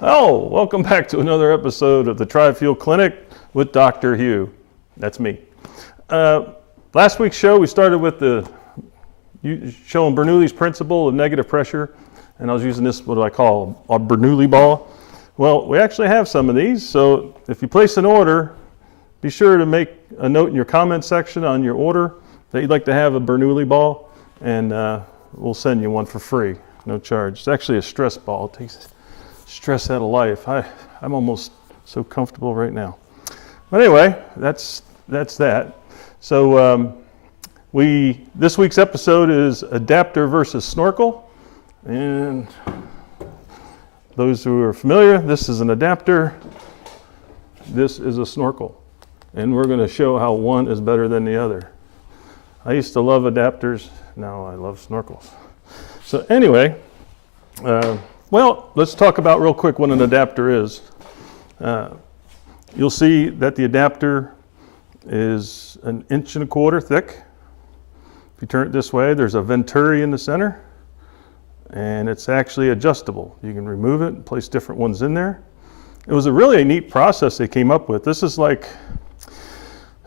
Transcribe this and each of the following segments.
Oh, welcome back to another episode of the Tri-Fuel Clinic with Dr. Hew. That's me. Last week's show, we started with showing Bernoulli's principle of negative pressure, and I was using this, what do I call, a Bernoulli ball. Well, we actually have some of these, so if you place an order, be sure to make a note in your comment section on your order that you'd like to have a Bernoulli ball, and we'll send you one for free, no charge. It's actually a stress ball. It takes stress out of life. I'm almost so comfortable right now. But anyway, that's that. So this week's episode is adapter versus snorkel. And those who are familiar, this is an adapter. This is a snorkel. And we're going to show how one is better than the other. I used to love adapters. Now I love snorkels. So anyway, well, let's talk about real quick what an adapter is. You'll see that the adapter is 1.25 inches thick. If you turn it this way, there's a venturi in the center, and it's actually adjustable. You can remove it and place different ones in there. It was a really neat process they came up with. This is like,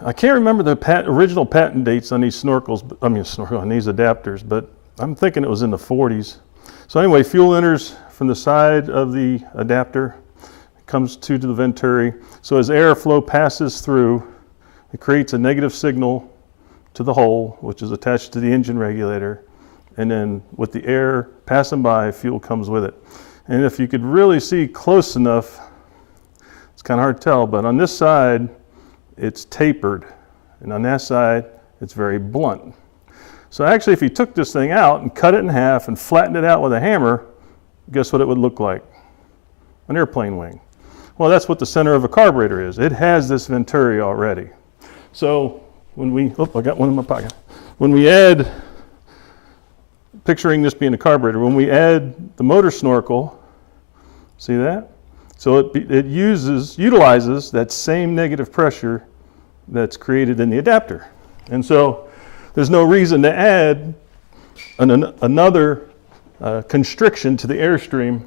I can't remember the original patent dates on these snorkels, on these adapters, but I'm thinking it was in the 40s. So anyway, fuel enters from the side of the adapter, comes to the venturi. So as airflow passes through, it creates a negative signal to the hole, which is attached to the engine regulator. And then with the air passing by, fuel comes with it. And if you could really see close enough, it's kind of hard to tell, but on this side, it's tapered. And on that side, it's very blunt. So actually, if you took this thing out and cut it in half and flattened it out with a hammer, guess what it would look like? An airplane wing. Well, that's what the center of a carburetor is. It has this venturi already. So when we, I got one in my pocket. When we add, picturing this being a carburetor, when we add the motor snorkel, see that? So it utilizes that same negative pressure that's created in the adapter. And so there's no reason to add another constriction to the airstream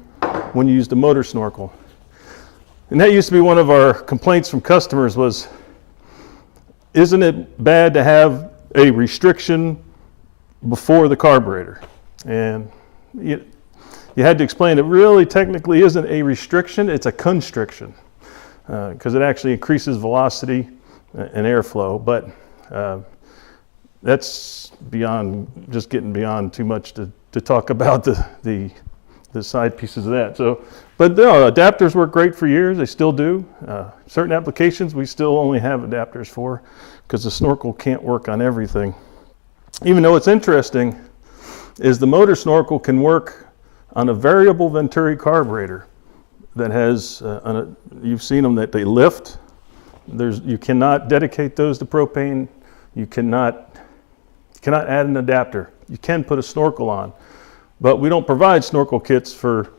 when you use the motor snorkel. And that used to be one of our complaints from customers was, isn't it bad to have a restriction before the carburetor? And you had to explain it really technically isn't a restriction, it's a constriction, because it actually increases velocity and airflow. But that's beyond, just getting beyond too much to talk about the side pieces of that. So, but no, adapters work great for years. They still do. Certain applications we still only have adapters for because the snorkel can't work on everything. Even though it's interesting is the motor snorkel can work on a variable venturi carburetor that has, you've seen them that they lift. You cannot dedicate those to propane. You cannot add an adapter. You can put a snorkel on, but we don't provide snorkel kits for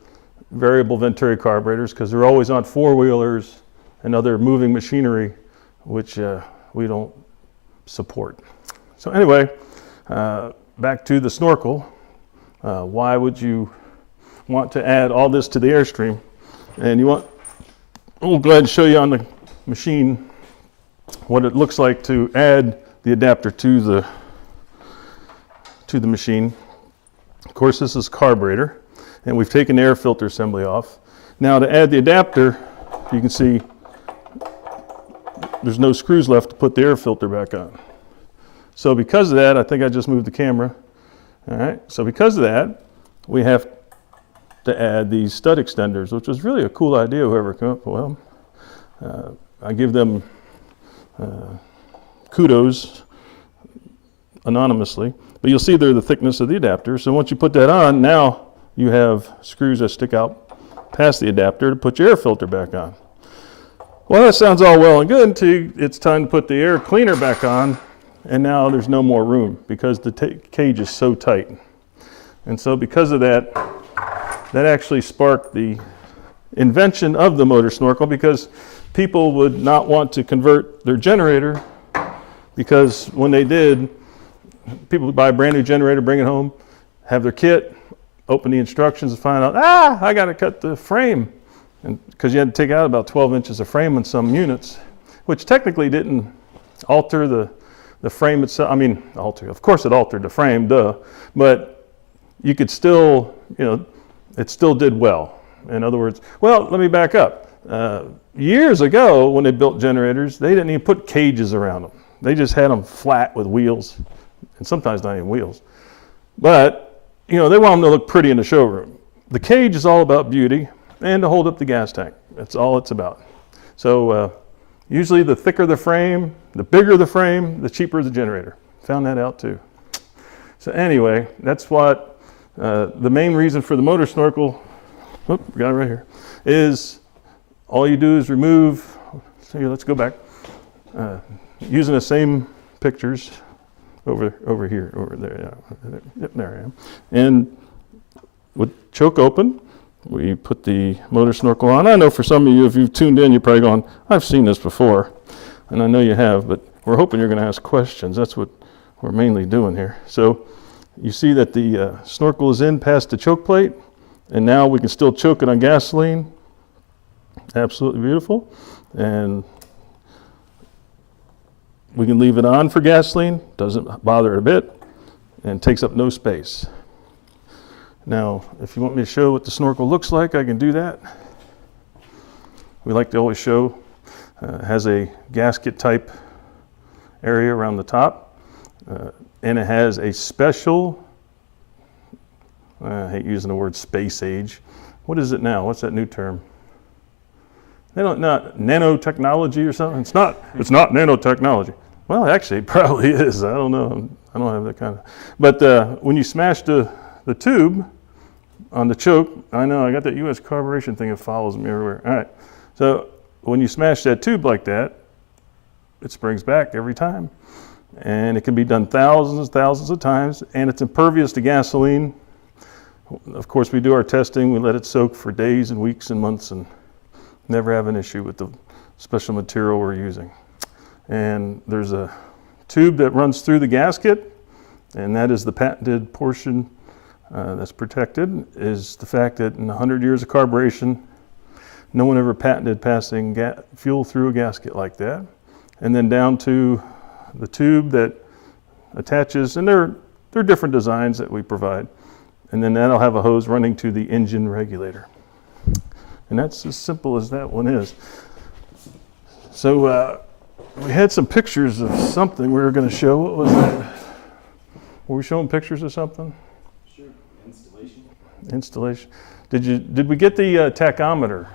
variable venturi carburetors because they're always on four-wheelers and other moving machinery, which we don't support. So anyway, back to the snorkel. Why would you want to add all this to the airstream? And we'll go ahead and show you on the machine what it looks like to add the adapter to the machine. Of course, this is carburetor, and we've taken the air filter assembly off. Now to add the adapter, you can see there's no screws left to put the air filter back on. So because of that, I think I just moved the camera. All right, so because of that, we have to add these stud extenders, which was really a cool idea, whoever came up with them. I give them kudos anonymously, but you'll see they're the thickness of the adapter. So once you put that on, now you have screws that stick out past the adapter to put your air filter back on. Well, that sounds all well and good until it's time to put the air cleaner back on, and now there's no more room because the cage is so tight. And so because of that, that actually sparked the invention of the motor snorkel, because people would not want to convert their generator, because when they did, people would buy a brand new generator, bring it home, have their kit, open the instructions and find out, I got to cut the frame and because you had to take out about 12 inches of frame on some units, which technically didn't alter the frame itself. I mean, of course it altered the frame, duh, but you could still, it still did well. In other words, well, let me back up. Years ago, when they built generators, they didn't even put cages around them. They just had them flat with wheels, and sometimes not even wheels. But, they want them to look pretty in the showroom. The cage is all about beauty and to hold up the gas tank. That's all it's about. So usually the thicker the frame, the bigger the frame, the cheaper the generator. Found that out too. So anyway, that's what the main reason for the motor snorkel, got it right here, is all you do is remove, so let's go back, using the same pictures over here, over there, yeah, yep, there I am. And with choke open, we put the motor snorkel on. I know for some of you, if you've tuned in, you're probably going, I've seen this before, and I know you have, but we're hoping you're going to ask questions. That's what we're mainly doing here. So you see that the snorkel is in past the choke plate, and now we can still choke it on gasoline. Absolutely beautiful. And we can leave it on for gasoline, doesn't bother it a bit, and takes up no space. Now, if you want me to show what the snorkel looks like, I can do that. We like to always show, has a gasket type area around the top, and it has a special, I hate using the word space age. What is it now? What's that new term? Not nanotechnology or something? It's not nanotechnology. Well, actually, it probably is. I don't know. I don't have that kind of. But when you smash the tube on the choke, I know I got that U.S. carburation thing that follows me everywhere. All right. So when you smash that tube like that, it springs back every time. And it can be done thousands of times, and it's impervious to gasoline. Of course, we do our testing. We let it soak for days and weeks and months and never have an issue with the special material we're using. And there's a tube that runs through the gasket, and that is the patented portion that's protected, is the fact that in 100 years of carburation, no one ever patented passing fuel through a gasket like that. And then down to the tube that attaches, and there are different designs that we provide, and then that'll have a hose running to the engine regulator. And that's as simple as that one is. So we had some pictures of something we were going to show. What was that? Were we showing pictures of something? Sure. Installation. Installation. Did we get the tachometer?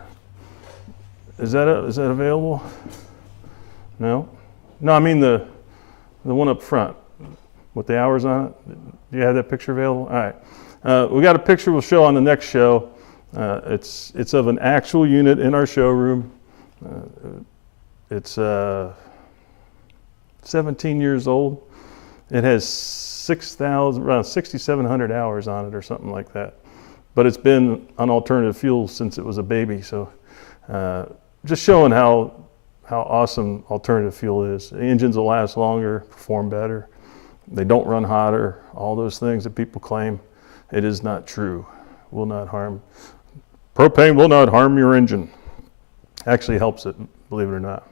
Is that available? No? No, I mean the one up front with the hours on it. Do you have that picture available? All right. We got a picture we'll show on the next show. It's of an actual unit in our showroom. It's 17 years old. It has around 6,700 hours on it or something like that. But it's been on alternative fuel since it was a baby. So just showing how awesome alternative fuel is. The engines will last longer, perform better. They don't run hotter. All those things that people claim, it is not true. Will not harm. Propane will not harm your engine. Actually helps it, believe it or not.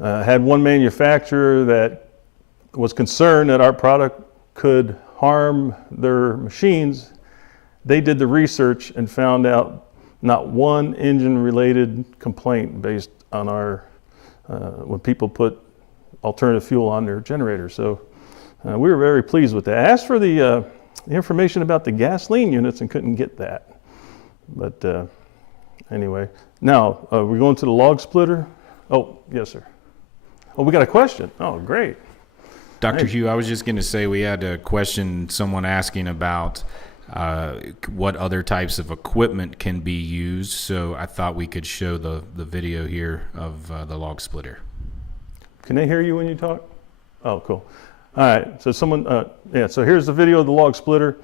Had one manufacturer that was concerned that our product could harm their machines. They did the research and found out not one engine-related complaint based on our, when people put alternative fuel on their generator. So we were very pleased with that. I asked for the information about the gasoline units and couldn't get that. But anyway, now we're going to the log splitter. Oh, yes, sir. Oh, we got a question. Oh, great. Dr. Hew, I was just going to say we had a question, someone asking about what other types of equipment can be used. So I thought we could show the video here of the log splitter. Can they hear you when you talk? Oh, cool. All right, so so here's the video of the log splitter.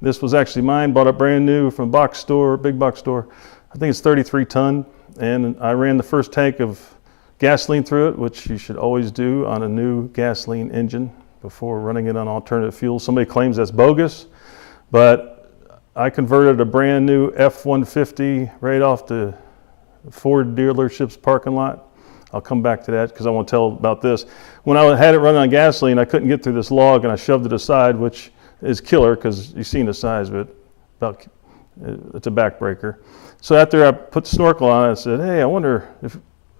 This was actually mine, bought it brand new from box store, big box store. I think it's 33 ton, and I ran the first tank of gasoline through it, which you should always do on a new gasoline engine before running it on alternative fuel. Somebody claims that's bogus, but I converted a brand new F-150 right off the Ford dealership's parking lot. I'll come back to that because I want to tell about this. When I had it running on gasoline, I couldn't get through this log and I shoved it aside, which is killer because you've seen the size of it. It's a backbreaker. So after I put the Snorkel on, I said, hey, I wonder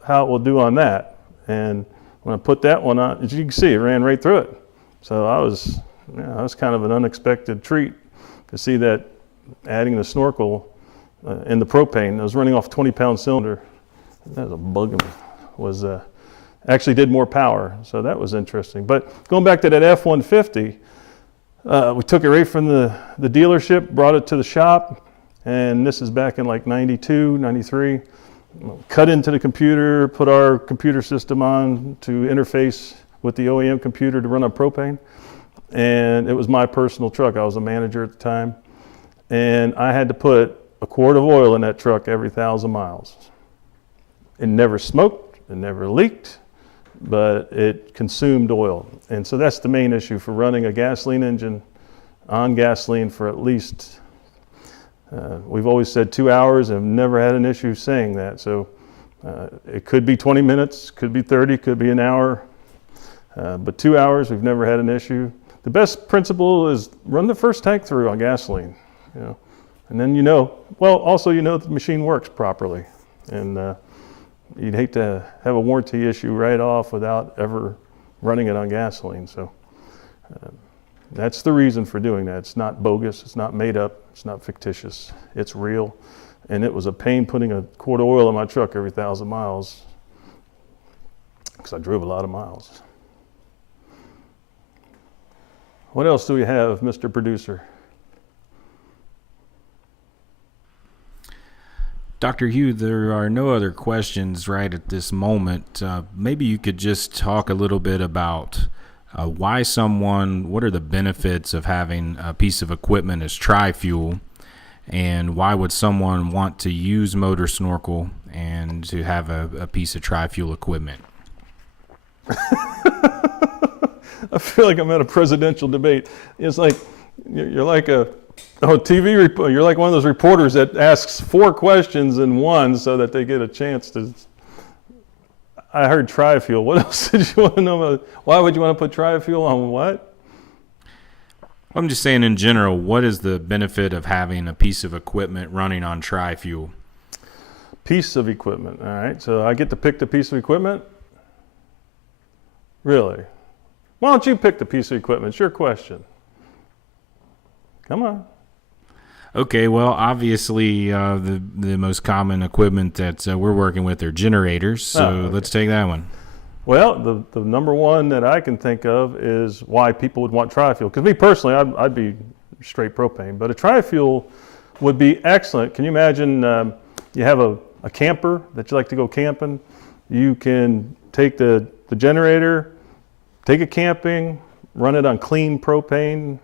how it will do on that. And when I put that one on, as you can see, it ran right through it. So that was kind of an unexpected treat to see that adding the Snorkel in the propane. I was running off a 20-pound cylinder. That was a bug. Actually did more power, so that was interesting. But going back to that F-150, we took it right from the dealership, brought it to the shop, and this is back in like 92, 93. Cut into the computer, put our computer system on to interface with the OEM computer to run on propane. And it was my personal truck. I was a manager at the time. And I had to put a quart of oil in that truck every 1,000 miles. It never smoked, it never leaked, but it consumed oil. And so that's the main issue for running a gasoline engine on gasoline for at least, we've always said 2 hours, and I've never had an issue saying that. So it could be 20 minutes, could be 30, could be an hour, but 2 hours, we've never had an issue. The best principle is run the first tank through on gasoline, and then also the machine works properly. And you'd hate to have a warranty issue right off without ever running it on gasoline. So that's the reason for doing that. It's not bogus, it's not made up, it's not fictitious, it's real. And it was a pain putting a quart of oil in my truck every 1,000 miles because I drove a lot of miles. What else do we have, Mr. Producer? Dr. Hew, there are no other questions right at this moment. Maybe you could just talk a little bit about what are the benefits of having a piece of equipment as tri-fuel, and why would someone want to use Motor Snorkel and to have a piece of tri-fuel equipment? I feel like I'm at a presidential debate. It's like you're like a TV report. You're like one of those reporters that asks 4 questions in one so that they get a chance to. I heard tri-fuel. What else did you want to know about? Why would you want to put tri-fuel on what? I'm just saying in general, what is the benefit of having a piece of equipment running on tri-fuel? Piece of equipment. All right. So I get to pick the piece of equipment? Really? Why don't you pick the piece of equipment? It's your question. Come on. Okay, well, obviously the most common equipment that we're working with are generators, so okay. Let's take that one. Well, the number one that I can think of is why people would want tri-fuel. Because me personally, I'd be straight propane, but a tri-fuel would be excellent. Can you imagine you have a camper that you like to go camping? You can take the generator, take it camping, run it on clean propane,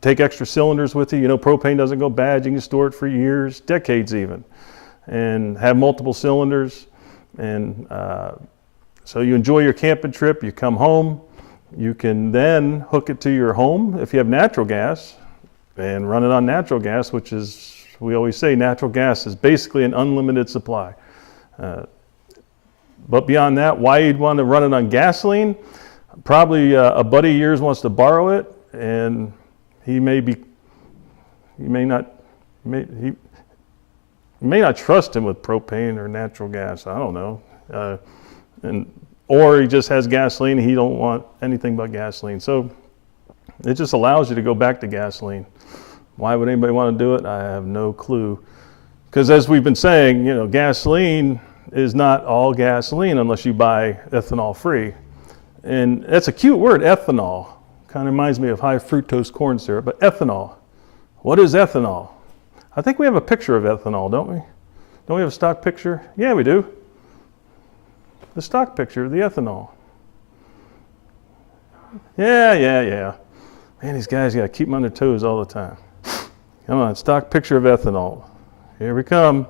take extra cylinders with you. Propane doesn't go bad. You can store it for years, decades even, and have multiple cylinders. And so you enjoy your camping trip. You come home. You can then hook it to your home if you have natural gas and run it on natural gas, which is, we always say natural gas is basically an unlimited supply. But beyond that, why you'd want to run it on gasoline? Probably a buddy of yours wants to borrow it, and he may not trust him with propane or natural gas. I don't know, or he just has gasoline. And he don't want anything but gasoline. So it just allows you to go back to gasoline. Why would anybody want to do it? I have no clue. Because as we've been saying, gasoline is not all gasoline unless you buy ethanol free. And that's a cute word, ethanol. Kind of reminds me of high fructose corn syrup, but ethanol. What is ethanol? I think we have a picture of ethanol, don't we? Don't we have a stock picture? Yeah, we do. The stock picture of the ethanol. Yeah. Man, these guys got to keep them on their toes all the time. Come on, stock picture of ethanol. Here we come.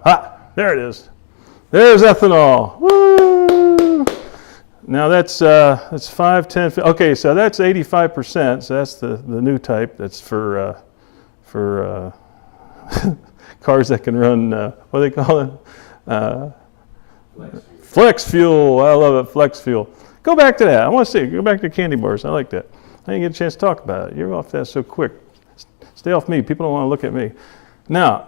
There it is. There's ethanol. Woo! Now that's 5, 10, 15. Okay, so that's 85%. So that's the new type. That's for cars that can run, what do they call it? Flex fuel. I love it. Flex fuel. Go back to that. I want to see. Go back to candy bars. I like that. I didn't get a chance to talk about it. You're off that so quick. Stay off me. People don't want to look at me. Now,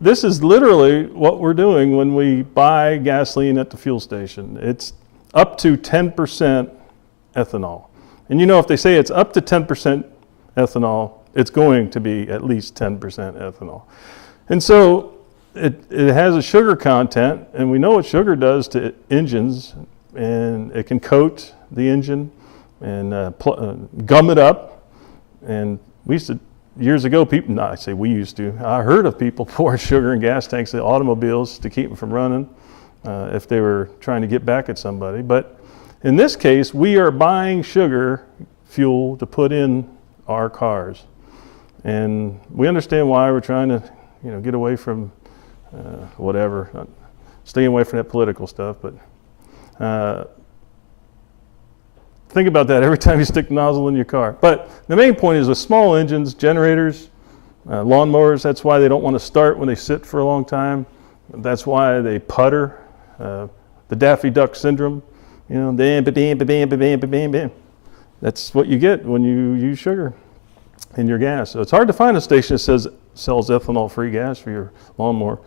this is literally what we're doing when we buy gasoline at the fuel station. It's up to 10% ethanol. And you know, if they say it's up to 10% ethanol, it's going to be at least 10% ethanol. And so it has a sugar content, and we know what sugar does to engines, and it can coat the engine and gum it up. And we used to, years ago, people, no, I say we used to, I heard of people pouring sugar in gas tanks in automobiles to keep them from running if they were trying to get back at somebody. But in this case, we are buying sugar fuel to put in our cars. And we understand why we're trying to, get away from whatever, staying away from that political stuff. But think about that every time you stick the nozzle in your car. But the main point is with small engines, generators, lawnmowers, that's why they don't want to start when they sit for a long time. That's why they putter, the Daffy Duck syndrome, bam, bam, bam, bam, bam, bam, bam. That's what you get when you use sugar in your gas. So it's hard to find a station that sells ethanol-free gas for your lawnmower.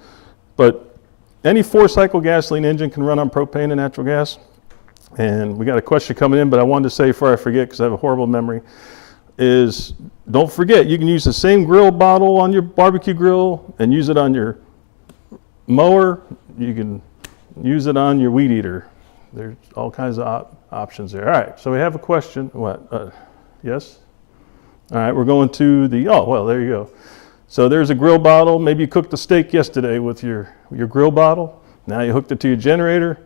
But any 4-cycle gasoline engine can run on propane and natural gas. And we got a question coming in, but I wanted to say before I forget, because I have a horrible memory, is don't forget, you can use the same grill bottle on your barbecue grill and use it on your mower. You can use it on your weed eater. There's all kinds of options there. All right, so we have a question. What? Yes? All right, we're going to the, there you go. So there's a grill bottle. Maybe you cooked a steak yesterday with your grill bottle. Now you hooked it to your generator,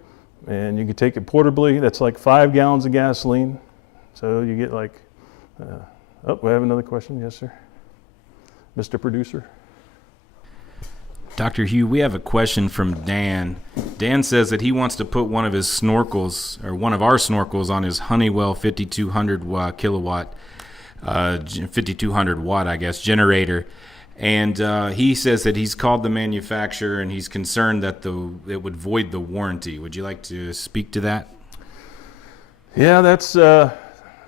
and you can take it portably. That's like 5 gallons of gasoline. So you get like, we have another question. Yes, sir. Mr. Producer. Dr. Hew, we have a question from Dan. Dan says that he wants to put one of his snorkels, or one of our snorkels, on his Honeywell 5200 kilowatt, 5200 watt, I guess, generator. And he says that he's called the manufacturer and he's concerned that it would void the warranty. Would you like to speak to that? Yeah, that's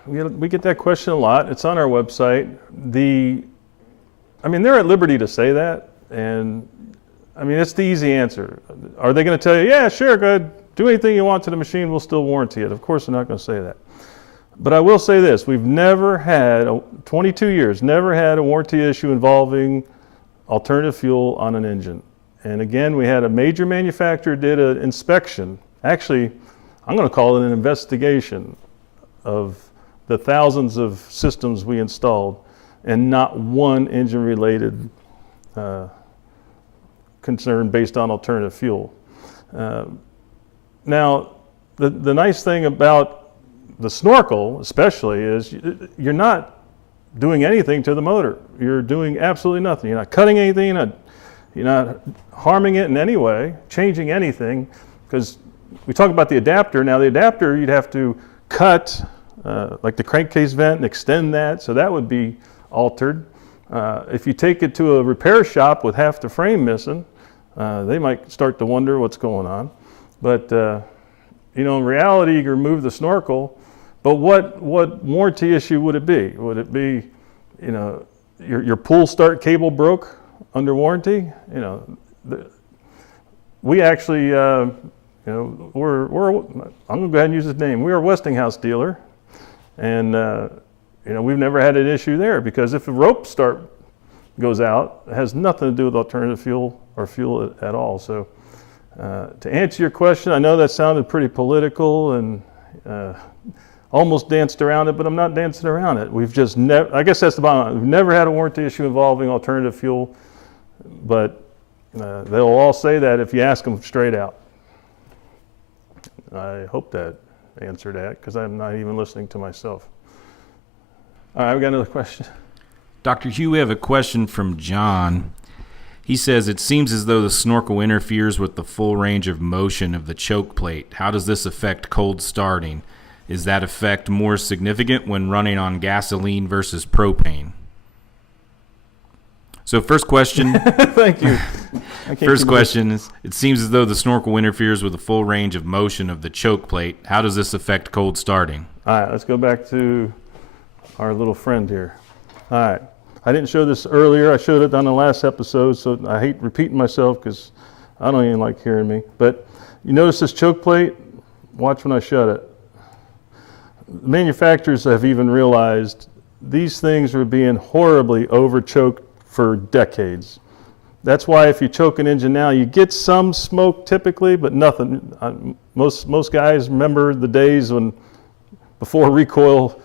we get that question a lot. It's on our website. They're at liberty to say that, and it's the easy answer. Are they going to tell you, yeah, sure, go ahead, do anything you want to the machine, we'll still warranty it? Of course they're not going to say that. But I will say this, we've never had, 22 years, never had a warranty issue involving alternative fuel on an engine. And again, we had a major manufacturer did an inspection. Actually, I'm going to call it an investigation of the thousands of systems we installed, and not one engine-related concern based on alternative fuel. Now, the nice thing about the Snorkel especially is you're not doing anything to the motor. You're doing absolutely nothing. You're not cutting anything, you're not harming it in any way, changing anything, because we talk about the adapter. Now the adapter, you'd have to cut like the crankcase vent and extend that, so that would be altered. If you take it to a repair shop with half the frame missing, they might start to wonder what's going on. But in reality, you can remove the Snorkel. But what warranty issue would it be? Would it be, your pull start cable broke under warranty? We actually, I'm going to go ahead and use his name. We're a Westinghouse dealer, and we've never had an issue there, because if the rope start goes out, it has nothing to do with alternative fuel or fuel at all. So to answer your question, I know that sounded pretty political and almost danced around it, but I'm not dancing around it. We've just never, I guess that's the bottom line. We've never had a warranty issue involving alternative fuel, but they'll all say that if you ask them straight out. I hope that answered that, because I'm not even listening to myself. All right, we got another question. Dr. Hew, we have a question from John. He says, it seems as though the Snorkel interferes with the full range of motion of the choke plate. How does this affect cold starting? Is that effect more significant when running on gasoline versus propane? So first question. Thank you. First question is, it seems as though the snorkel interferes with the full range of motion of the choke plate. How does this affect cold starting? All right, let's go back to our little friend here. All right, I didn't show this earlier. I showed it on the last episode, so I hate repeating myself because I don't even like hearing me. But you notice this choke plate? Watch when I shut it. Manufacturers have even realized these things are being horribly over-choked for decades. That's why if you choke an engine now, you get some smoke typically, but nothing. Most guys remember the days when before recoil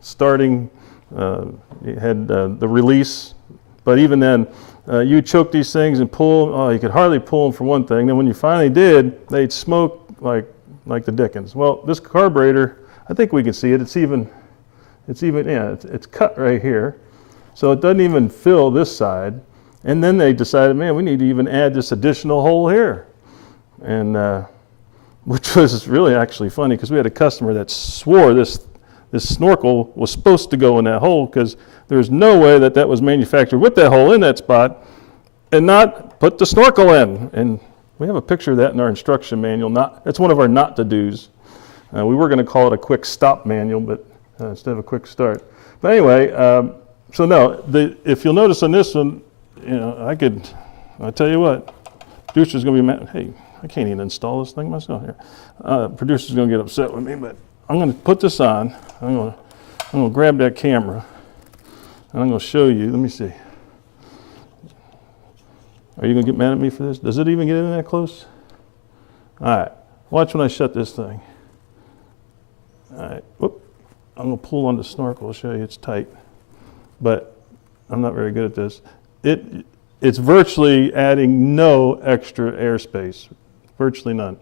starting, you had the release. But even then, you choke these things and pull. Oh, you could hardly pull them for one thing. Then when you finally did, they'd smoke like the dickens. Well, this carburetor, I think we can see it. It's cut right here, so it doesn't even fill this side. And then they decided, man, we need to even add this additional hole here, and which was really actually funny because we had a customer that swore this snorkel was supposed to go in that hole because there's no way that was manufactured with that hole in that spot and not put the snorkel in. And we have a picture of that in our instruction manual. That's one of our not to do's. We were going to call it a quick stop manual, but instead of a quick start. But anyway, so no, if you'll notice on this one, I tell you what, producer's going to be mad. Hey, I can't even install this thing myself here. Producer's going to get upset with me, but I'm going to put this on. I'm going to grab that camera, and I'm going to show you. Let me see. Are you going to get mad at me for this? Does it even get in that close? All right. Watch when I shut this thing. All right. Whoop. I'm going to pull on the snorkel. I'll show you it's tight. But I'm not very good at this. It's virtually adding no extra airspace. Virtually none.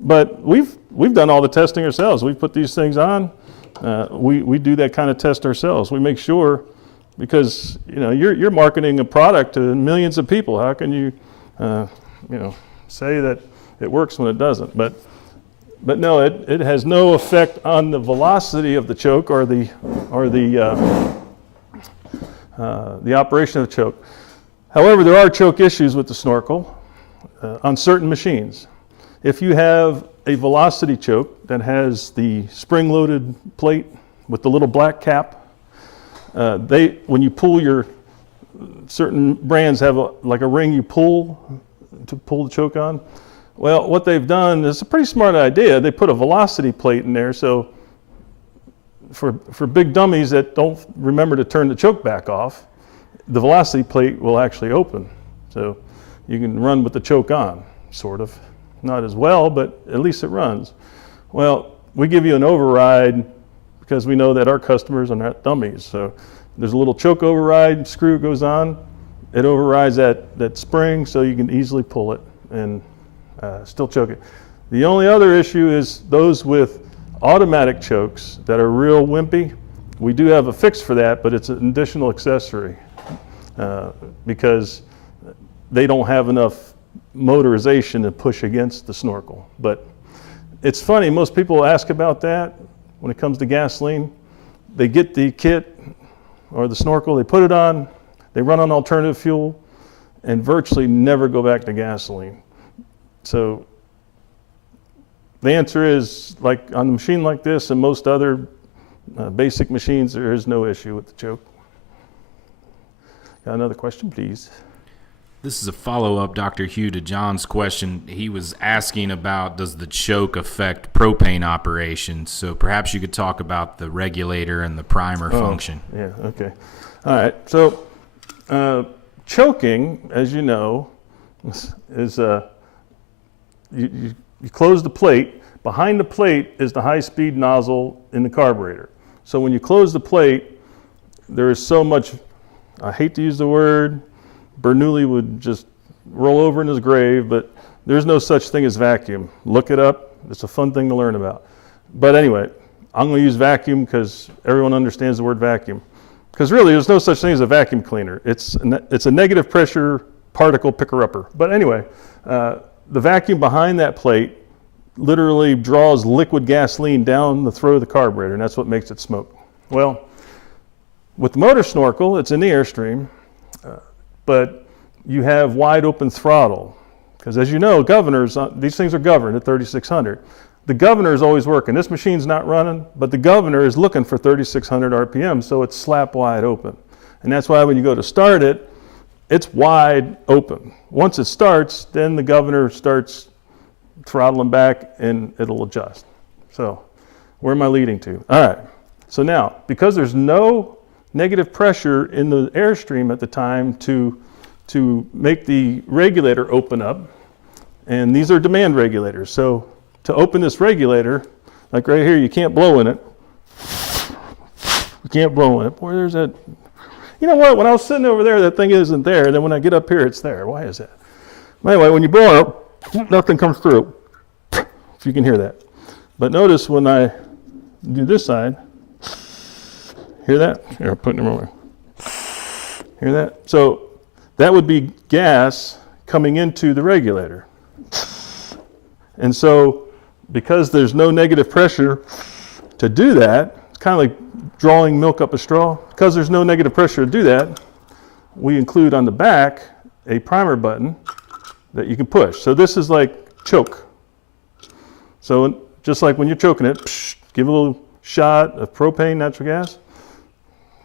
But we've done all the testing ourselves. We put these things on. We do that kind of test ourselves. We make sure, because you're marketing a product to millions of people. How can you say that it works when it doesn't? But no, it has no effect on the velocity of the choke or the operation of the choke. However, there are choke issues with the snorkel on certain machines. If you have a velocity choke that has the spring-loaded plate with the little black cap, when you pull certain brands have like a ring you pull to pull the choke on. Well, what they've done is a pretty smart idea. They put a velocity plate in there, so for big dummies that don't remember to turn the choke back off, the velocity plate will actually open. So you can run with the choke on, sort of. Not as well, but at least it runs. Well, we give you an override because we know that our customers are not dummies. So there's a little choke override, screw goes on, it overrides that spring so you can easily pull it and still choke it. The only other issue is those with automatic chokes that are real wimpy. We do have a fix for that, but it's an additional accessory because they don't have enough motorization to push against the snorkel. But it's funny, most people ask about that when it comes to gasoline. They get the kit or the snorkel, they put it on, they run on alternative fuel, and virtually never go back to gasoline. So the answer is, like on a machine like this and most other basic machines, there is no issue with the choke. Got another question, please? This is a follow-up, Dr. Hew, to John's question. He was asking about, does the choke affect propane operations? So perhaps you could talk about the regulator and the primer function. Yeah, okay. All right, so choking, as you know, is you close the plate. Behind the plate is the high-speed nozzle in the carburetor. So when you close the plate, there is so much, I hate to use the word, Bernoulli would just roll over in his grave, but there's no such thing as vacuum. Look it up. It's a fun thing to learn about. But anyway, I'm going to use vacuum because everyone understands the word vacuum. Because really, there's no such thing as a vacuum cleaner. It's a negative pressure particle picker-upper. But anyway, the vacuum behind that plate literally draws liquid gasoline down the throat of the carburetor, and that's what makes it smoke. Well, with the motor snorkel, it's in the airstream. but you have wide open throttle. Because as you know, governors, these things are governed at 3,600. The governor is always working. This machine's not running, but the governor is looking for 3,600 RPM, so it's slap wide open. And that's why when you go to start it, it's wide open. Once it starts, then the governor starts throttling back and it'll adjust. So where am I leading to? All right, so now, because there's no negative pressure in the airstream at the time to make the regulator open up, and these are demand regulators. So to open this regulator, like right here, you can't blow in it. You can't blow in it. Boy, there's that. You know what? When I was sitting over there, that thing isn't there. And then when I get up here, it's there. Why is that? Anyway, when you blow up, nothing comes through. If you can hear that. But notice when I do this side, hear that? Here, I'm putting them away. Hear that? So that would be gas coming into the regulator. And so because there's no negative pressure to do that, it's kind of like drawing milk up a straw. Because there's no negative pressure to do that, we include on the back a primer button that you can push. So this is like choke. So just like when you're choking it, give a little shot of propane, natural gas,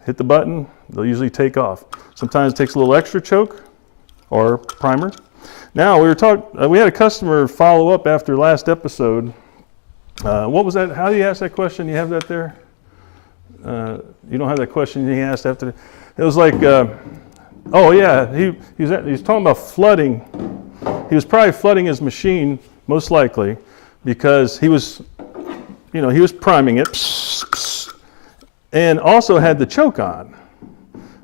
hit the button, they'll usually take off. Sometimes it takes a little extra choke or primer. Now we had a customer follow up after last episode. What was that? How do you ask that question? You have that there? You don't have that question he asked after. It was like, oh yeah, he was talking about flooding. He was probably flooding his machine, most likely, because he was priming it, and also had the choke on.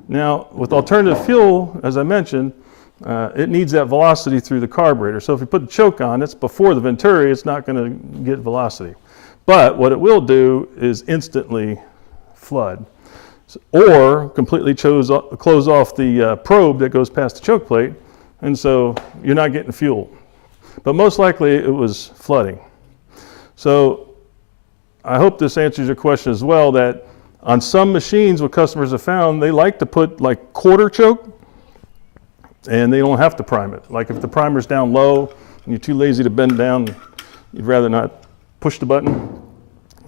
Now, with alternative fuel, as I mentioned, it needs that velocity through the carburetor. So if you put the choke on, it's before the Venturi, it's not going to get velocity. But what it will do is instantly flood, or completely close off the probe that goes past the choke plate, and so you're not getting fuel. But most likely it was flooding. So I hope this answers your question as well, that on some machines, what customers have found, they like to put like quarter choke, and they don't have to prime it. Like if the primer's down low and you're too lazy to bend down, you'd rather not push the button,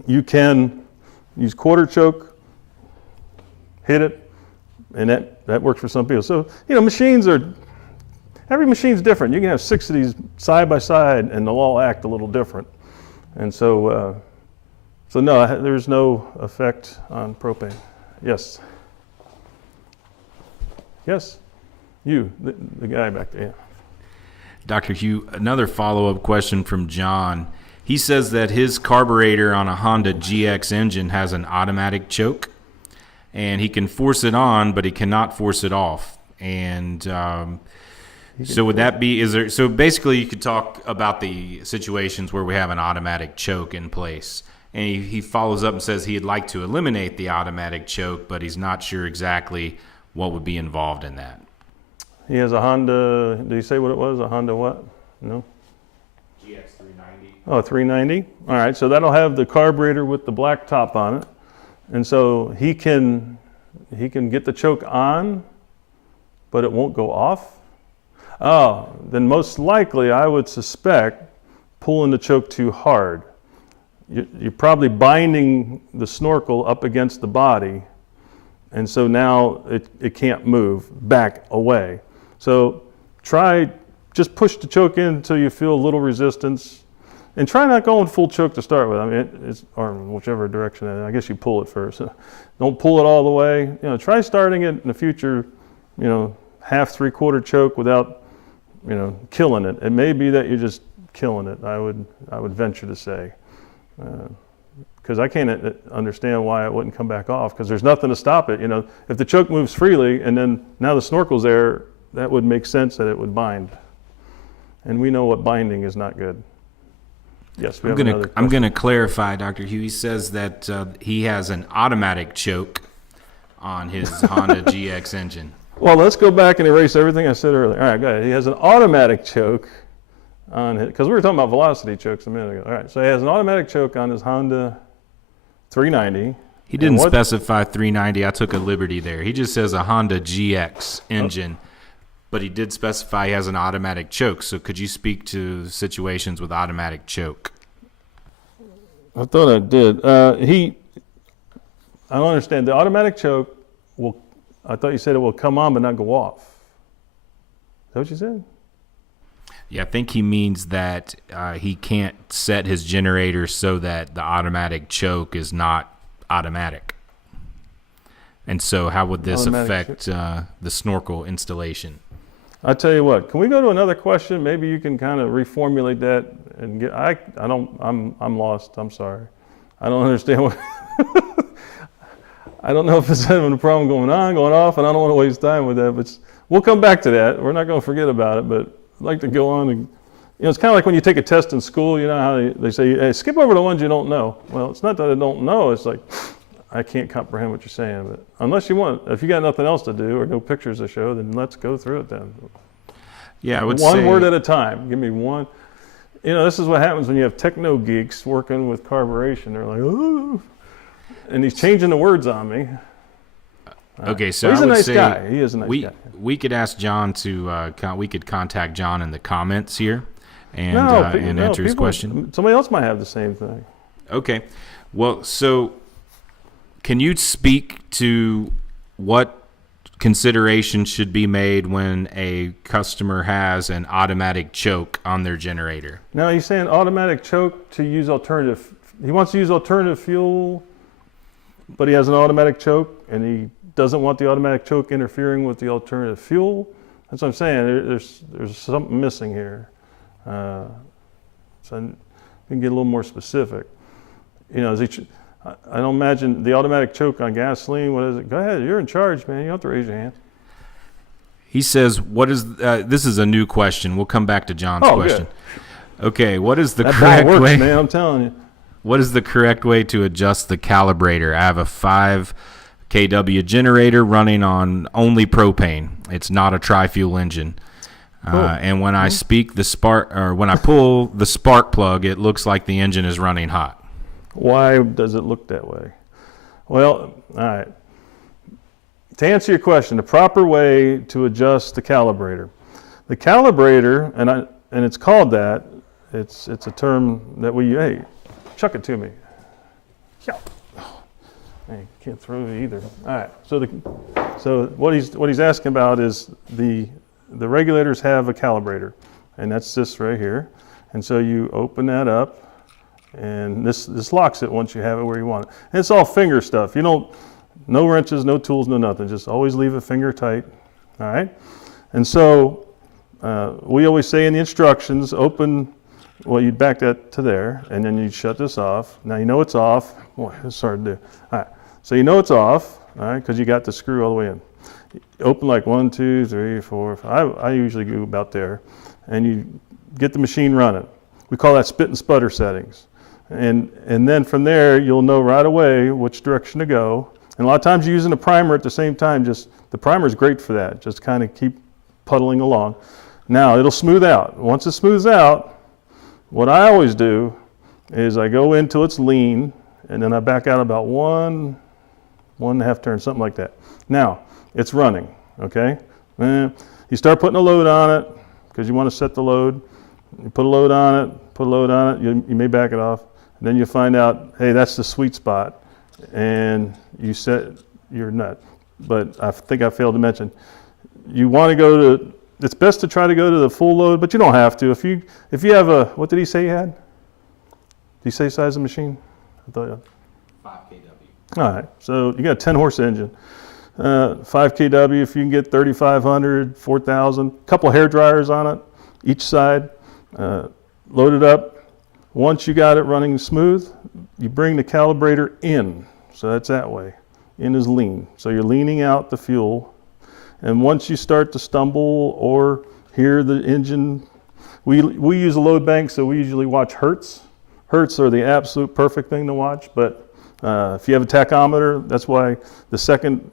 you can use quarter choke, hit it, and that works for some people. So, every machine's different. You can have 6 of these side by side and they'll all act a little different. And so, no, there's no effect on propane. Yes? Yes? You, the guy back there. Yeah. Dr. Hew, another follow-up question from John. He says that his carburetor on a Honda GX engine has an automatic choke, and he can force it on, but he cannot force it off. And so would that be, so basically you could talk about the situations where we have an automatic choke in place. And he follows up and says he'd like to eliminate the automatic choke, but he's not sure exactly what would be involved in that. He has a Honda, did he say what it was? A Honda what? No? GX 390. Oh, 390? All right, so that'll have the carburetor with the black top on it. And so he can get the choke on, but it won't go off. Oh, then most likely I would suspect pulling the choke too hard. You're probably binding the snorkel up against the body, and so now it can't move back away. So just push the choke in until you feel a little resistance, and try not going full choke to start with. I mean, or whichever direction. I guess you pull it first. Don't pull it all the way. Try starting it in the future. Half, 3/4 choke without, killing it. It may be that you're just killing it. I would venture to say, because I can't understand why it wouldn't come back off. Because there's nothing to stop it. If the choke moves freely and then now the snorkel's there, that would make sense that it would bind. And we know what binding is not good. Yes, we have another question. I'm going to clarify, Dr. Hew. He says that he has an automatic choke on his Honda GX engine. Well, let's go back and erase everything I said earlier. All right, go ahead. He has an automatic choke on it, because we were talking about velocity chokes a minute ago. All right, so he has an automatic choke on his Honda 390, He didn't what- specify 390. I took a liberty there. He just says a Honda GX engine, but he did specify he has an automatic choke. So could you speak to situations with automatic choke? I thought I did. I don't understand. The automatic choke will, I thought you said it will come on but not go off. Is that what you said? Yeah, I think he means that he can't set his generator so that the automatic choke is not automatic. And so how would this Automatic affect the Snorkel installation? I tell you what, can we go to another question? Maybe you can kind of reformulate that and get, I'm lost. I'm sorry. I don't understand what, I don't know if it's having a problem going on, going off, and I don't want to waste time with that, but we'll come back to that. We're not going to forget about it, but I'd like to go on and, it's kind of like when you take a test in school, you know how they say, hey, skip over the ones you don't know. Well, it's not that I don't know, it's like, I can't comprehend what you're saying, but unless you want, if you got nothing else to do or no pictures to show, then let's go through it then. Yeah, I would One say, word at a time. Give me one. This is what happens when you have techno geeks working with carburation. They're like, oh, and he's changing the words on me. okay, so He's I a would nice say guy. He is a nice we guy. we could ask John to we could contact John in the comments here and No, answer his people- question. Somebody else might have the same thing. Okay. Well, so can you speak to what consideration should be made when a customer has an automatic choke on their generator? Now he's saying automatic choke to use alternative. He wants to use alternative fuel, but he has an automatic choke, and he doesn't want the automatic choke interfering with the alternative fuel. That's what I'm saying. There's something missing here. So we can get a little more specific. I don't imagine the automatic choke on gasoline. What is it? Go ahead. You're in charge, man. You don't have to raise your hand. He says, "What is?" This is a new question. We'll come back to John's Oh, question. Okay, what is the That ball correct works, way? man. I'm telling you. What is the correct way to adjust the calibrator? I have a 5 kW generator running on only propane. It's not a tri-fuel engine. Cool. And when I speak the spark, or when I pull the spark plug, it looks like the engine is running hot. Why does it look that way? Well, all right. To answer your question, the proper way to adjust the calibrator. The calibrator, and it's called that, it's a term that hey, chuck it to me. Yeah. Hey, can't throw it either. All right. So what he's asking about is the regulators have a calibrator, and that's this right here. And so you open that up, and this locks it once you have it where you want it. And it's all finger stuff. No wrenches, no tools, no nothing. Just always leave it finger tight. All right. And so we always say in the instructions, you'd back that to there, and then you'd shut this off. Now you know it's off. Boy, it's hard to do. All right. So you know it's off, all right, because you got the screw all the way in. Open like 1, 2, 3, 4, 5. I usually go about there, and you get the machine running. We call that spit and sputter settings. And then from there, you'll know right away which direction to go. And a lot of times you're using a primer at the same time. The primer is great for that. Just kind of keep puddling along. Now it'll smooth out. Once it smooths out, what I always do is I go in till it's lean, and then I back out about 1.5 turns, something like that. Now it's running. Okay. And you start putting a load on it because you want to set the load. You put a load on it. You may back it off. And then you find out, hey, that's the sweet spot, and you set your nut. But I think I failed to mention, you want to go to. It's best to try to go to the full load, but you don't have to. If you have a, what did he say you had? Did he say size of machine? I thought. 5 kW. All right, so you got a 10 horse engine. 5 kW, if you can get 3,500, 4,000, couple hair dryers on it, each side, load it up. Once you got it running smooth, you bring the calibrator in. So that's that way. In is lean. So you're leaning out the fuel. And once you start to stumble or hear the engine, we use a load bank, so we usually watch hertz. Hertz are the absolute perfect thing to watch, but if you have a tachometer, that's why the second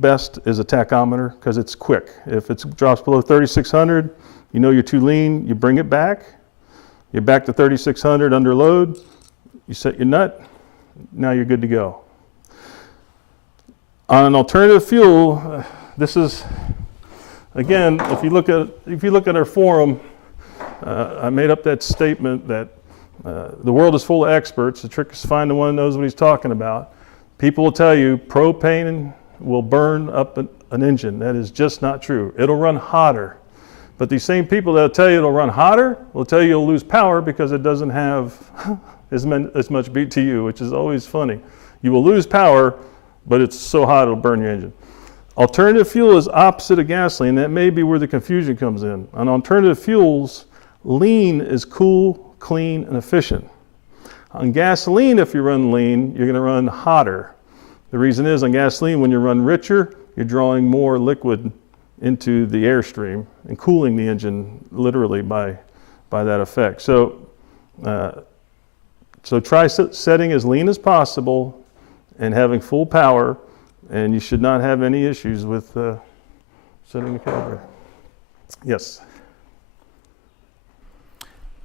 best is a tachometer, because it's quick. If it drops below 3,600, you know you're too lean, you bring it back. You're back to 3,600 under load, you set your nut, now you're good to go. On alternative fuel, this is, again, if you look at our forum, I made up that statement that the world is full of experts. The trick is to find the one who knows what he's talking about. People will tell you propane will burn up an engine. That is just not true. It'll run hotter. But these same people that'll tell you it'll run hotter will tell you you'll lose power because it doesn't have as much BTU, which is always funny. You will lose power, but it's so hot it'll burn your engine. Alternative fuel is opposite of gasoline. That may be where the confusion comes in. On alternative fuels, lean is cool, clean, and efficient. On gasoline, if you run lean, you're going to run hotter. The reason is on gasoline, when you run richer, you're drawing more liquid into the airstream and cooling the engine literally by that effect. So try setting as lean as possible and having full power, and you should not have any issues with setting the calibrator. Yes.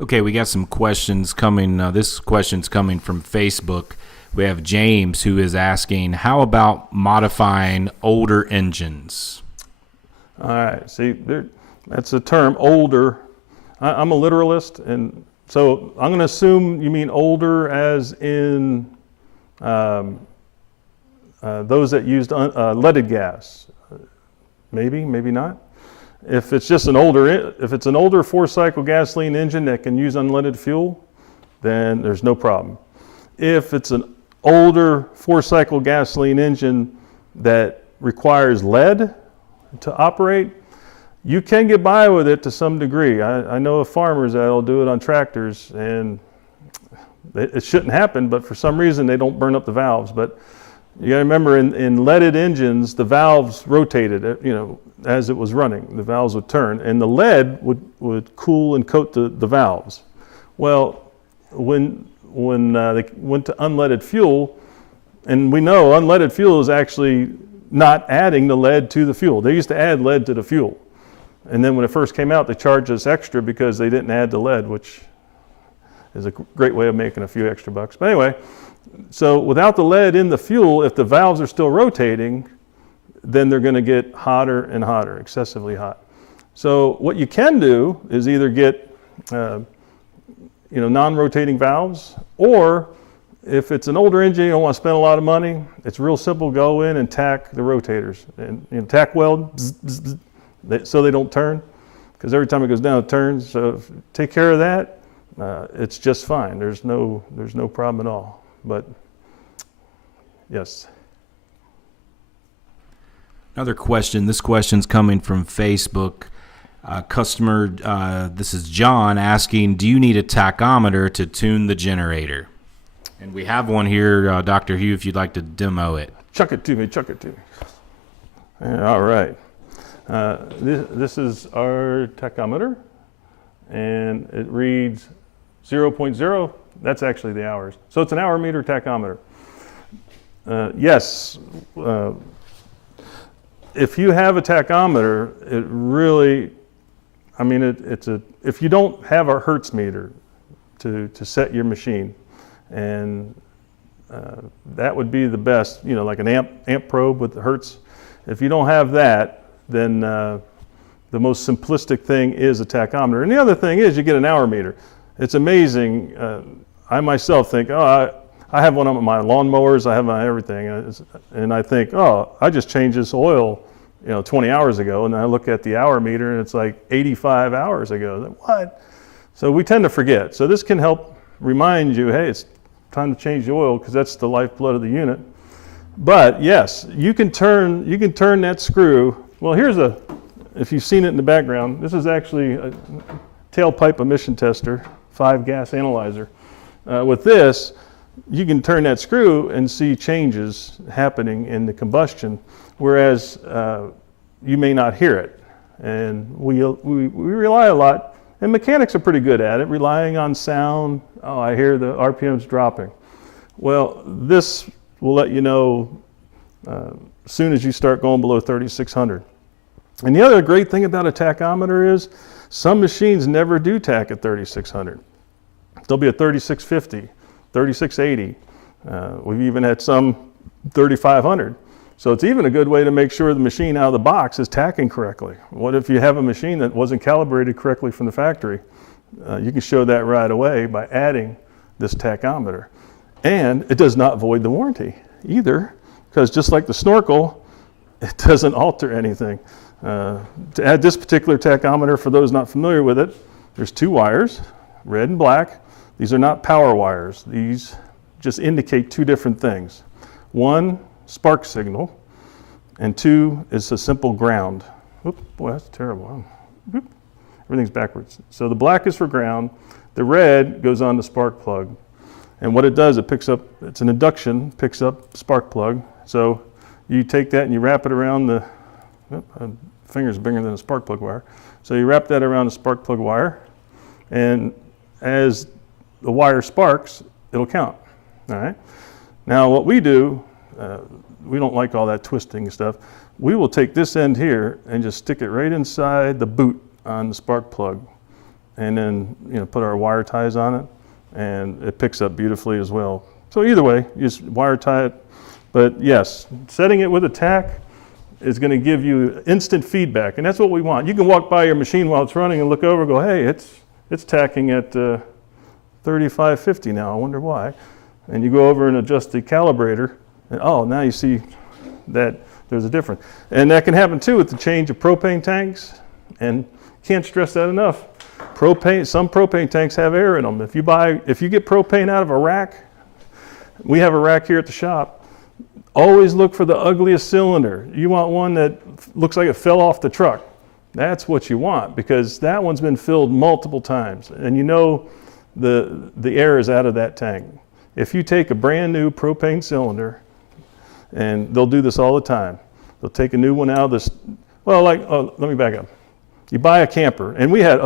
Okay, we got some questions coming. This question's coming from Facebook. We have James who is asking, how about modifying older engines? All right, see, that's a term, older. I'm a literalist, and so I'm going to assume you mean older as in those that used leaded gas. Maybe, maybe not. If it's just an older 4-cycle gasoline engine that can use unleaded fuel, then there's no problem. If it's an older 4-cycle gasoline engine that requires lead to operate, you can get by with it to some degree. I know of farmers that'll do it on tractors, and it shouldn't happen, but for some reason they don't burn up the valves. But you got to remember, in leaded engines, the valves rotated, as it was running. The valves would turn, and the lead would cool and coat the valves. Well, when they went to unleaded fuel, and we know unleaded fuel is actually not adding the lead to the fuel. They used to add lead to the fuel. And then when it first came out, they charged us extra because they didn't add the lead, which is a great way of making a few extra bucks. But anyway, so without the lead in the fuel, if the valves are still rotating, then they're going to get hotter and hotter, excessively hot. So what you can do is either get non-rotating valves, or if it's an older engine, you don't want to spend a lot of money, it's real simple. Go in and tack the rotators, and tack weld so they don't turn, because every time it goes down it turns. So take care of that, it's just fine. There's no problem at all. But yes. Another question. This question's coming from Facebook. Customer, this is John, asking, do you need a tachometer to tune the generator? And we have one here, Dr. Hew, if you'd like to demo it. Chuck it to me. All right. This is our tachometer, and it reads 0.0. That's actually the hours. So it's an hour meter tachometer. Yes. If you have a tachometer, it really, if you don't have a Hertz meter to set your machine, and that would be the best, like an amp probe with the Hertz. If you don't have that, then the most simplistic thing is a tachometer. And the other thing is you get an hour meter. It's amazing. I myself think, I have one on my lawnmowers, I have my everything, and I think, I just changed this oil, 20 hours ago, and I look at the hour meter and it's like 85 hours ago. What? So we tend to forget. So this can help remind you, hey, it's time to change the oil, because that's the lifeblood of the unit. But yes, you can turn that screw. Well, if you've seen it in the background, this is actually a tailpipe emission tester, 5-gas analyzer. With this, you can turn that screw and see changes happening in the combustion, whereas you may not hear it. And we rely a lot, and mechanics are pretty good at it, relying on sound. I hear the RPMs dropping. Well, this will let you know as soon as you start going below 3,600. And the other great thing about a tachometer is some machines never do tack at 3,600. They'll be at 3,650, 3,680. We've even had some 3,500. So it's even a good way to make sure the machine out of the box is tacking correctly. What if you have a machine that wasn't calibrated correctly from the factory? You can show that right away by adding this tachometer. And it does not void the warranty either, because just like the Snorkel, it doesn't alter anything. To add this particular tachometer, for those not familiar with it, there's 2 wires, red and black. These are not power wires. These just indicate 2 different things. 1, spark signal, and 2 is a simple ground. Oop, boy, that's terrible. Oop, everything's backwards. So the black is for ground, the red goes on the spark plug. And what it does, it picks up, it's an induction, picks up spark plug. So you take that and you wrap it around the, finger's bigger than a spark plug wire. So you wrap that around the spark plug wire, and as the wire sparks, it'll count, all right? Now what we do, we don't like all that twisting stuff. We will take this end here and just stick it right inside the boot on the spark plug, and then put our wire ties on it, and it picks up beautifully as well. So either way, you just wire tie it. But yes, setting it with a tack is going to give you instant feedback, and that's what we want. You can walk by your machine while it's running and look over and go, hey, it's tacking at 3550 now, I wonder why. And you go over and adjust the calibrator, and oh, now you see that there's a difference. And that can happen too with the change of propane tanks, and can't stress that enough. Some propane tanks have air in them. If you get propane out of a rack, we have a rack here at the shop, always look for the ugliest cylinder. You want one that looks like it fell off the truck. That's what you want, because that one's been filled multiple times, and the air is out of that tank. If you take a brand new propane cylinder, and they'll do this all the time, they'll take a new one out of this, let me back up. You buy a camper, and we had,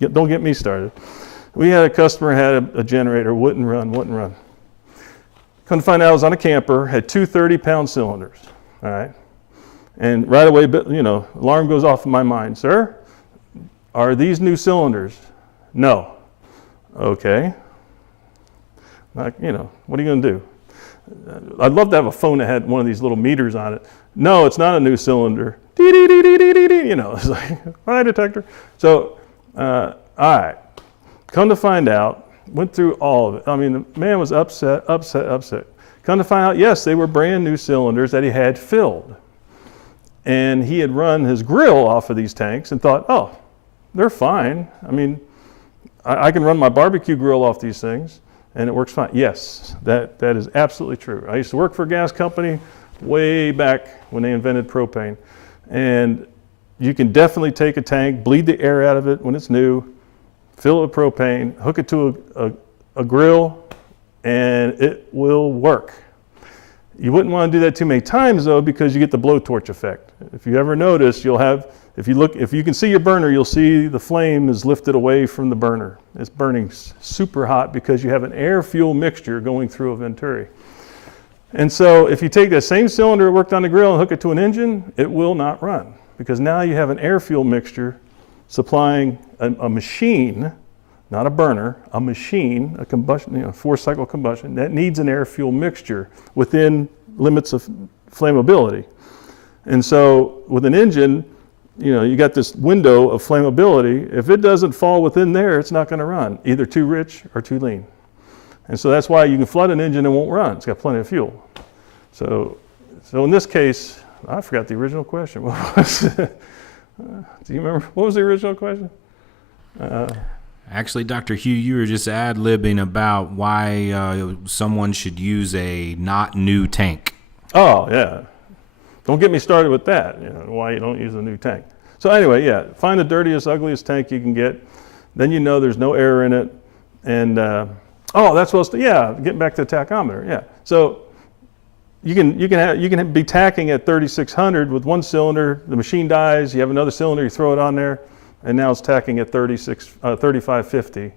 don't get me started. We had a customer had a generator, wouldn't run. Come to find out, I was on a camper, had 2 30-pound cylinders, all right? And right away, alarm goes off in my mind. Sir, are these new cylinders? No. Okay. What are you going to do? I'd love to have a phone that had one of these little meters on it. No, it's not a new cylinder. It's like, all right, detector. So, all right. Come to find out, went through all of it. I mean, the man was upset. Come to find out, yes, they were brand new cylinders that he had filled. And he had run his grill off of these tanks and thought, oh, they're fine. I mean, I can run my barbecue grill off these things and it works fine. Yes, that is absolutely true. I used to work for a gas company way back when they invented propane. And you can definitely take a tank, bleed the air out of it when it's new, fill it with propane, hook it to a grill, and it will work. You wouldn't want to do that too many times though, because you get the blowtorch effect. If you ever notice, if you can see your burner, you'll see the flame is lifted away from the burner. It's burning super hot because you have an air-fuel mixture going through a Venturi. And so if you take that same cylinder that worked on the grill and hook it to an engine, it will not run, because now you have an air-fuel mixture supplying a machine, not a burner, a machine, a combustion, 4-cycle combustion, that needs an air-fuel mixture within limits of flammability. And so with an engine, you got this window of flammability. If it doesn't fall within there, it's not going to run, either too rich or too lean. And so that's why you can flood an engine and it won't run. It's got plenty of fuel. So in this case, I forgot the original question. What was it? Do you remember? What was the original question? Actually, Dr. Hew, you were just ad-libbing about why someone should use a not new tank. Oh, yeah. Don't get me started with that, why you don't use a new tank. So anyway, yeah, find the dirtiest, ugliest tank you can get. Then there's no air in it. And, that's supposed to, getting back to the tachometer, yeah. So you can be tacking at 3,600 with one cylinder, the machine dies, you have another cylinder, you throw it on there, and now it's tacking at 3,550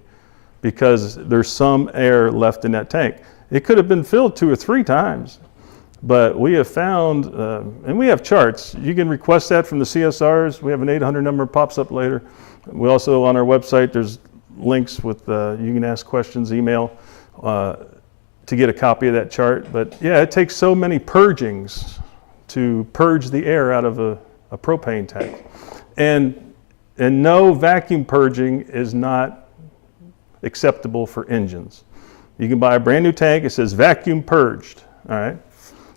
because there's some air left in that tank. It could have been filled 2 or 3 times, but we have found, and we have charts, you can request that from the CSRs. We have an 800 number, pops up later. We also, on our website, there's links with, you can ask questions, email. to get a copy of that chart. But yeah, it takes so many purgings to purge the air out of a propane tank. And no, vacuum purging is not acceptable for engines. You can buy a brand new tank, it says vacuum purged, all right?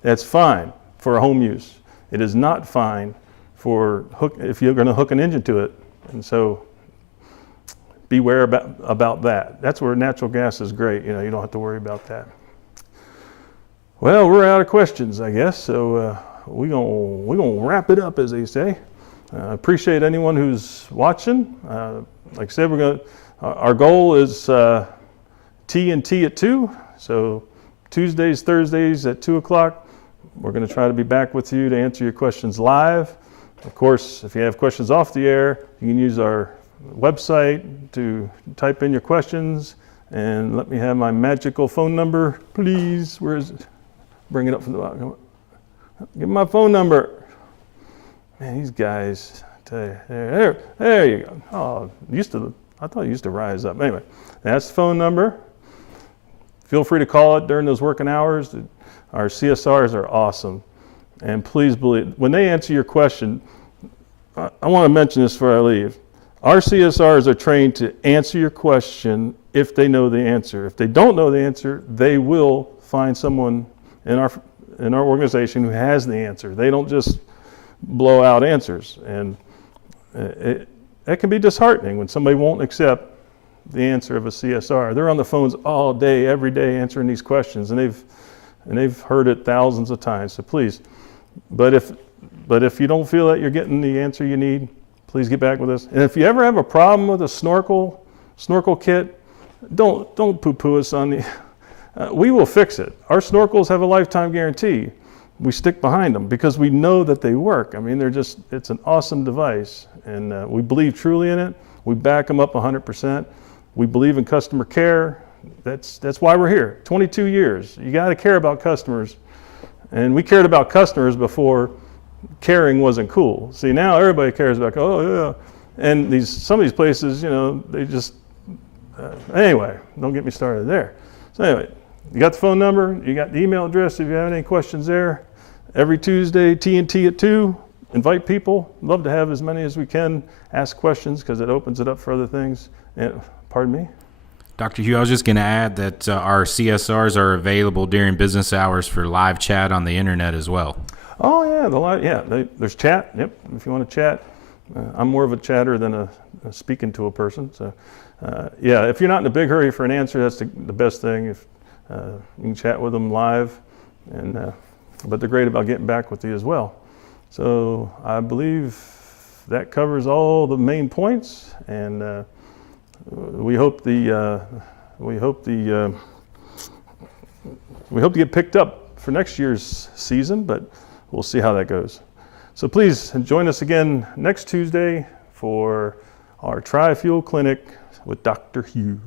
That's fine for home use. It is not fine for if you're gonna hook an engine to it. And so beware about that. That's where natural gas is great, you know, you don't have to worry about that. Well, we're out of questions, I guess, so we're gonna wrap it up, as they say. Appreciate anyone who's watching. Like I said, our goal is T&T at 2, so Tuesdays, Thursdays at 2 o'clock. We're going to try to be back with you to answer your questions live. Of course, if you have questions off the air, you can use our website to type in your questions. And let me have my magical phone number, please. Where is it? Bring it up from the bottom. Give me my phone number. Man, these guys, I tell you, there you go. Oh, I thought it used to rise up. Anyway, that's the phone number. Feel free to call it during those working hours. Our CSRs are awesome. And please believe, when they answer your question, I want to mention this before I leave. Our CSRs are trained to answer your question if they know the answer. If they don't know the answer, they will find someone in our organization who has the answer. They don't just blow out answers. And it can be disheartening when somebody won't accept the answer of a CSR. They're on the phones all day, every day, answering these questions, and they've heard it thousands of times. So please, but if you don't feel that you're getting the answer you need, please get back with us. And if you ever have a problem with a snorkel kit, don't poo-poo us on the. We will fix it. Our snorkels have a lifetime guarantee. We stick behind them because we know that they work. I mean, it's an awesome device, and we believe truly in it. We back them up 100%. We believe in customer care. That's why we're here. 22 years. You got to care about customers. And we cared about customers before caring wasn't cool. See, now everybody cares about, oh yeah. And some of these places, you know, they just, anyway, don't get me started there. So anyway, you got the phone number, you got the email address if you have any questions there. Every Tuesday, T&T at 2. Invite people. Love to have as many as we can. Ask questions because it opens it up for other things. And, pardon me? Dr. Hew, I was just going to add that our CSRs are available during business hours for live chat on the internet as well. Oh yeah, there's chat. Yep, if you want to chat. I'm more of a chatter than a speaking to a person. So yeah, if you're not in a big hurry for an answer, that's the best thing. If you can chat with them live, and but they're great about getting back with you as well. So I believe that covers all the main points, and we hope to get picked up for next year's season, but we'll see how that goes. So please join us again next Tuesday for our Tri-Fuel Clinic with Dr. Hew.